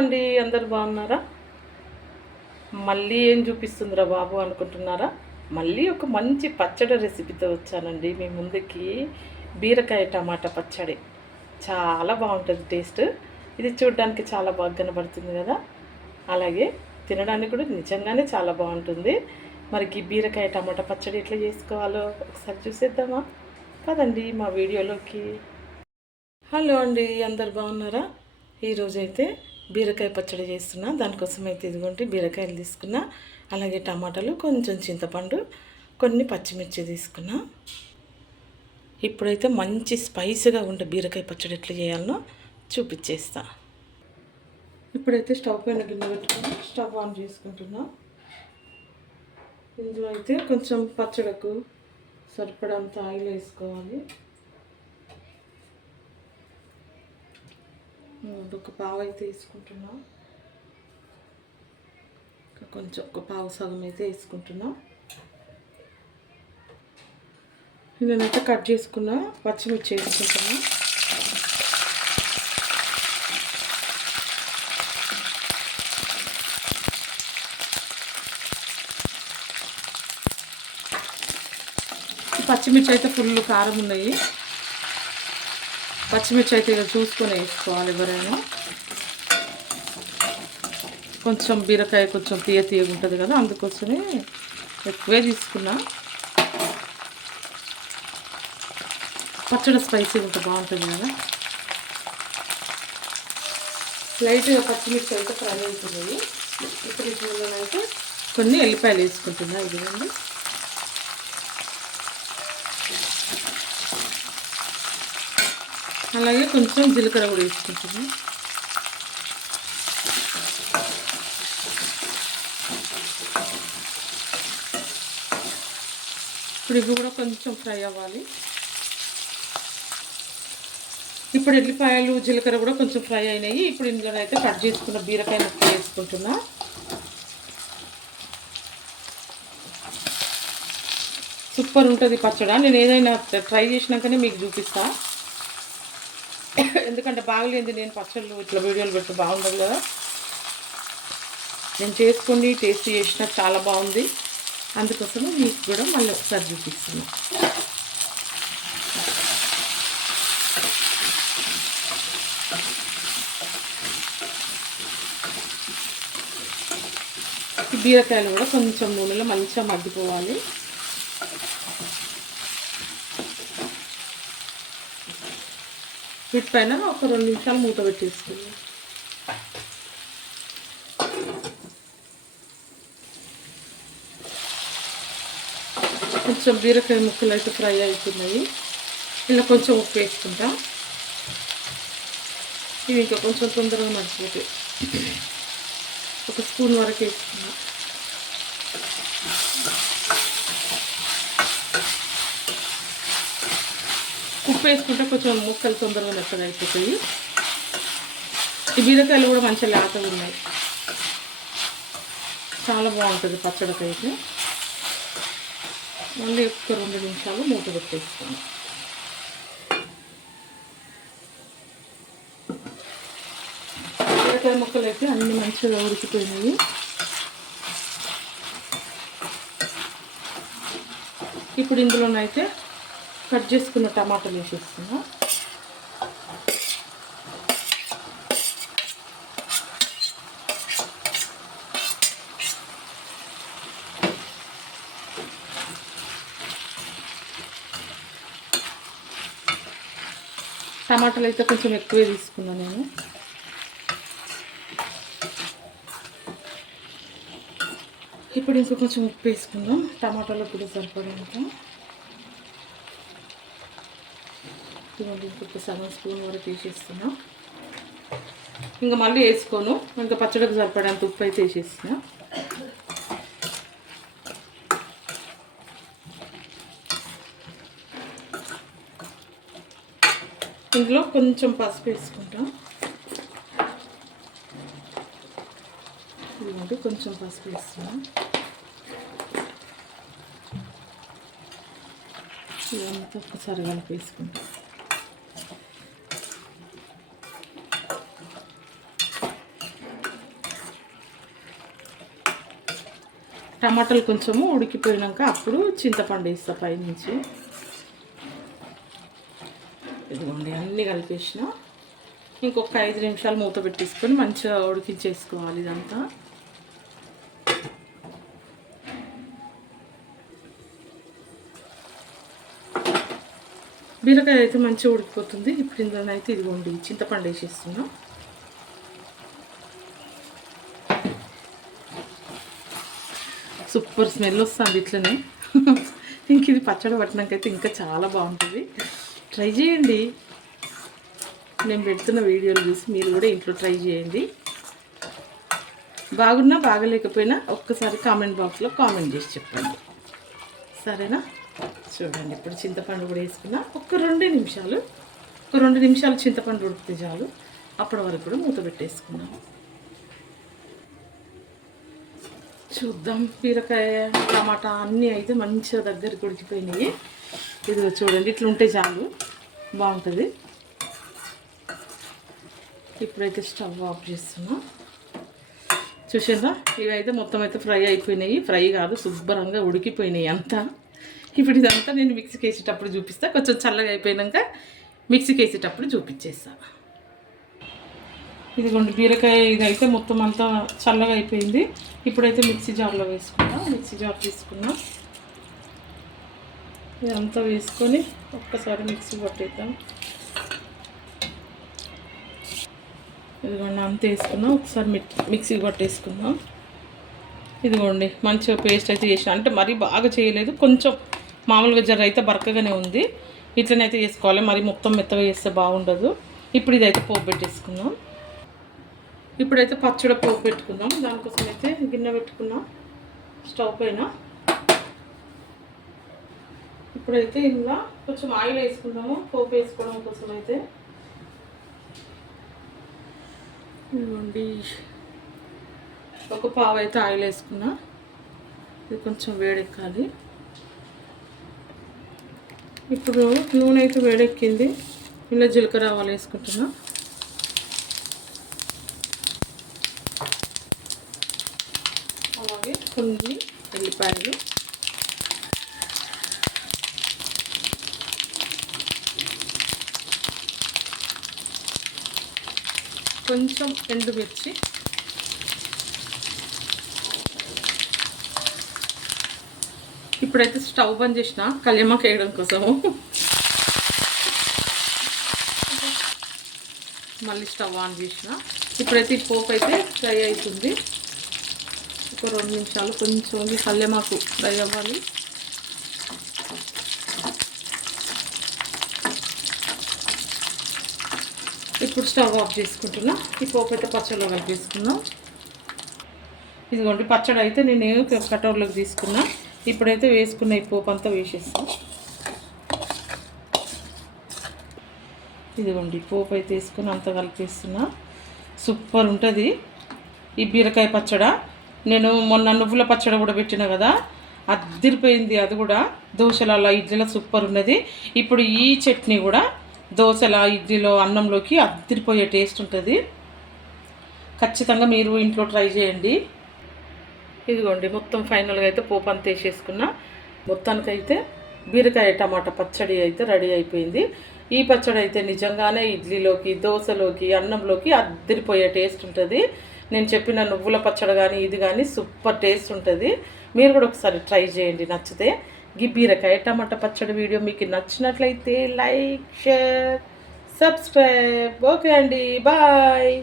అండి, అందరు బాగున్నారా? మళ్ళీ ఏం చూపిస్తుందిరా బాబు అనుకుంటున్నారా? మళ్ళీ ఒక మంచి పచ్చడి రెసిపీతో వచ్చానండి మీ ముందుకి. బీరకాయ టమాటా పచ్చడి చాలా బాగుంటుంది టేస్ట్. ఇది చూడడానికి చాలా బాగా కనబడుతుంది కదా, అలాగే తినడానికి కూడా నిజంగానే చాలా బాగుంటుంది. మరి ఈ బీరకాయ టమాటా పచ్చడి ఎట్లా చేసుకోవాలో ఒకసారి చూసేద్దామా? కదండి మా వీడియోలోకి. హలో అండి, అందరు బాగున్నారా? ఈరోజైతే బీరకాయ పచ్చడి చేస్తున్నా. దానికోసం అయితే ఇదిగోండి బీరకాయలు తీసుకున్నా, అలాగే టమాటాలు, కొంచెం చింతపండు, కొన్ని పచ్చిమిర్చి తీసుకున్నా. ఇప్పుడైతే మంచి స్పైసీగా ఉండే బీరకాయ పచ్చడి ఎట్లా చేయాలనో చూపించేస్తా. ఇప్పుడైతే స్టవ్ పైన గిన్నె పెట్టుకుని స్టవ్ ఆన్ చేసుకుంటున్నా. ఇందులో అయితే కొంచెం పచ్చడికు సరిపడంత ఆయిల్ వేసుకోవాలి. ఒక పావు అయితే వేసుకుంటున్నా, కొంచెం ఒక పావు సగం అయితే వేసుకుంటున్నా. నేనైతే కట్ చేసుకున్న పచ్చిమిర్చి వేసుకుంటున్నా. పచ్చిమిర్చి అయితే ఫుల్ కారం ఉన్నాయి. పచ్చిమిర్చి అయితే ఇక చూసుకొని వేసుకోవాలి ఎవరైనా. కొంచెం బీరకాయ కొంచెం తీయగా ఉంటుంది కదా, అందుకోసమే ఎక్కువే తీసుకున్నా. పచ్చడి స్పైసీ ఉంటే బాగుంటుంది కదా. లైట్గా పచ్చిమిర్చి అయితే ఫ్రై అవుతున్నాయి. ఇప్పుడు ఇందులోనైతే కొన్ని ఎల్లిపాయలు వేసుకుంటున్నా. ఇదిగోండి, అలాగే కొంచెం జీలకర్ర కూడా వేసుకుంటున్నా. ఇప్పుడు ఇవి కూడా కొంచెం ఫ్రై అవ్వాలి. ఇప్పుడు ఎల్లిపాయలు జీలకర్ర కూడా కొంచెం ఫ్రై అయినాయి. ఇప్పుడు ఇందులో అయితే కట్ చేసుకున్న బీరకాయ ముక్కలు వేసుకుంటున్నా. సూపర్ ఉంటుంది పచ్చడి. నేను ఏదైనా ట్రై చేసినాకనే మీకు చూపిస్తా, ఎందుకంటే బాగలేదు నేను పచ్చళ్ళు ఇట్లా వీడియోలు పెట్టి బాగుండదు కదా. నేను చేసుకొని టేస్ట్ చేసిన చాలా బాగుంది, అందుకోసమే మీకు కూడా మళ్ళీ ఒకసారి చూపిస్తున్నా. ఈ బీరకాయలు కూడా కొంచెం నూనెలో మంచిగా మగ్గిపోవాలి. వీటిపైన ఒక 2 నిమిషాలు మూత పెట్టేసుకుందాం. కొంచెం బీరకాయ ముక్కలు అయితే ఫ్రై అవుతున్నాయి. ఇలా కొంచెం ఉప్పు వేసుకుంటా. ఇవి ఇంకా కొంచెం తొందరగా మర్చిపోతాయి. ఒక స్పూన్ వరకు వేసుకున్నా. ఉప్పు వేసుకుంటే కొంచెం ముక్కలు తొందరగా మెత్తగా అయిపోతాయి. ఈ బీరకాయలు కూడా మంచిగా లేతగా ఉన్నాయి. చాలా బాగుంటుంది పచ్చడికైతే. మళ్ళీ ఒక 2 నిమిషాలు మూత పెట్టేస్తాను. బీరకాయ ముక్కలు అయితే అన్నీ మంచిగా ఉడికిపోయినాయి. ఇప్పుడు ఇందులోనైతే కట్ చేసుకున్న టమాటాలు వేసేస్తున్నా. టమాటాలు అయితే కొంచెం ఎక్కువే తీసుకున్నాను నేను. ఇప్పుడు ఇంకా కొంచెం ఉప్పు వేసుకుందాం. టమాటాలు కూడా సరిపడంత. ఇంకొక సగం స్పూన్ వరకు వేసేస్తున్నా. ఇంకా మళ్ళీ వేసుకోను, ఇంకా పచ్చడికి సరిపడేంత ఉప్పు అయితే వేసేస్తున్నా. ఇందులో కొంచెం పసుపు వేసుకుంటాం. ఇదిగోండి, కొంచెం పసుపు వేస్తున్నా. ఇదంతా ఒకసారి కలిపేసుకుంటాం. టమాటాలు కొంచెము ఉడికిపోయినాక అప్పుడు చింతపండు వేస్తా పైనుంచి. ఇదిగోండి అన్నీ కలిపేసిన. ఇంకొక 5 నిమిషాలు మూత పెట్టేసుకొని మంచిగా ఉడికించేసుకోవాలి ఇదంతా. బీరకాయ అయితే మంచిగా ఉడికిపోతుంది. ఇప్పుడు ఇందులో అయితే ఇదిగోండి చింతపండు వేసేస్తున్నాం. సూపర్ స్మెల్ వస్తుంది ఇట్లనే. ఇంక ఇది పచ్చడి పట్టినాకైతే ఇంకా చాలా బాగుంటుంది. ట్రై చేయండి. నేను పెడుతున్న వీడియోలు చూసి మీరు కూడా ఇంట్లో ట్రై చేయండి. బాగున్నా బాగలేకపోయినా ఒక్కసారి కామెంట్ బాక్స్లో కామెంట్ చేసి చెప్పండి, సరేనా? చూడండి ఇప్పుడు చింతపండు కూడా వేసుకున్నా. ఒక 2 నిమిషాలు చింతపండు ఉడికితే చాలు. అప్పటి వరకు కూడా మూత పెట్టేసుకున్నాం. చూద్దాం. బీరకాయ టమాటా అన్నీ అయితే మంచిగా దగ్గరికి ఉడికిపోయినాయి. ఇదిగో చూడండి ఇట్లా ఉంటే చాలు, బాగుంటుంది. ఇప్పుడైతే స్టవ్ ఆఫ్ చేస్తున్నా. చూసారా, ఇవైతే మొత్తం అయితే ఫ్రై అయిపోయినాయి. ఫ్రై కాదు, శుభ్రంగా ఉడికిపోయినాయి అంతా. ఇప్పుడు ఇదంతా నేను మిక్సీకి వేసేటప్పుడు చూపిస్తా. కొంచెం చల్లగా అయిపోయినాక మిక్సీకి వేసేటప్పుడు చూపించేస్తా. ఇదిగోండి బీరకాయ ఇదైతే మొత్తం అంతా చల్లగా అయిపోయింది. ఇప్పుడైతే మిక్సీ జార్లో వేసుకున్నాం. మిక్సీ జార్ తీసుకున్నాం. ఇదంతా వేసుకొని ఒక్కసారి మిక్సీ పట్టేద్దాం. ఇదిగోండి అంత వేసుకున్నాం. ఒకసారి మిక్సీ పట్టేసుకుందాం. ఇదిగోండి మంచిగా పేస్ట్ అయితే చేసిన. అంటే మరీ బాగా చేయలేదు, కొంచెం మామూలుగా జర అయితే బరకగానే ఉంది. ఇట్లనైతే వేసుకోవాలి, మరి మొత్తం మెత్తగా చేస్తే బాగుండదు. ఇప్పుడు ఇదైతే పోపు పెట్టేసుకుందాం. ఇప్పుడైతే పచ్చడి పోపు పెట్టుకుందాం. దానికోసం అయితే గిన్నె పెట్టుకున్నాం స్టవ్ పైన. ఇప్పుడైతే ఇలా కొంచెం ఆయిల్ వేసుకుందాము పోపు వేసుకోవడం కోసం. అయితే ఇదిగోండి ఒక పావు అయితే ఆయిల్ వేసుకున్నా. ఇది కొంచెం వేడెక్కాలి. ఇప్పుడు నూనె అయితే వేడెక్కింది. ఇలా జీలకర్ర ఆవాలు వేసుకుంటున్నా. అలాగే కొన్ని ఎల్లిపాయలు, కొంచెం ఎండుమిర్చి, ఇప్పుడైతే స్టవ్ బంద్ చేసిన కళ్యామాకు వేయడం కోసము. మళ్ళీ స్టవ్ ఆన్ చేసిన. ఇప్పుడైతే ఈ పోపు అయితే ఫ్రై అవుతుంది. ఒక 2 నిమిషాలు కొంచెం కళ్యామాకు ఫ్రై అవ్వాలి. ఇప్పుడు స్టవ్ ఆఫ్ చేసుకుంటున్నా. ఈ పోపు అయితే పచ్చడిలో కలిపేసుకున్నాం. ఇదిగోండి పచ్చడి అయితే నేను కటోర్లోకి తీసుకున్నా. ఇప్పుడైతే వేసుకున్న ఈ పోపు అంతా వేసేస్తాం. ఇదిగోండి పోపు అయితే వేసుకుని అంతా కలిపేస్తున్నా. సూపర్ ఉంటుంది ఈ బీరకాయ పచ్చడి. నేను మొన్న నువ్వుల పచ్చడి కూడా పెట్టినా కదా, అద్దిరిపోయింది. అది కూడా దోశలలో ఇడ్లీలో సూపర్ ఉన్నది. ఇప్పుడు ఈ చట్నీ కూడా దోశల ఇడ్లీలో అన్నంలోకి అద్దిరిపోయే టేస్ట్ ఉంటుంది. ఖచ్చితంగా మీరు ఇంట్లో ట్రై చేయండి. ఇదిగోండి మొత్తం ఫైనల్గా అయితే పోపు అంతా వేసేసుకున్నా. మొత్తానికైతే బీరకాయ టమాటా పచ్చడి అయితే రెడీ అయిపోయింది. ఈ పచ్చడి అయితే నిజంగానే ఇడ్లీలోకి దోశలోకి అన్నంలోకి అద్దిరిపోయే టేస్ట్ ఉంటుంది. నేను చెప్పిన నువ్వుల పచ్చడి కానీ ఇది కానీ సూపర్ టేస్ట్ ఉంటుంది. మీరు కూడా ఒకసారి ట్రై చేయండి నచ్చితే. ఈ బీరకాయ టమాటా పచ్చడి వీడియో మీకు నచ్చినట్లయితే లైక్, షేర్, సబ్స్క్రైబ్. ఓకే అండి, బాయ్.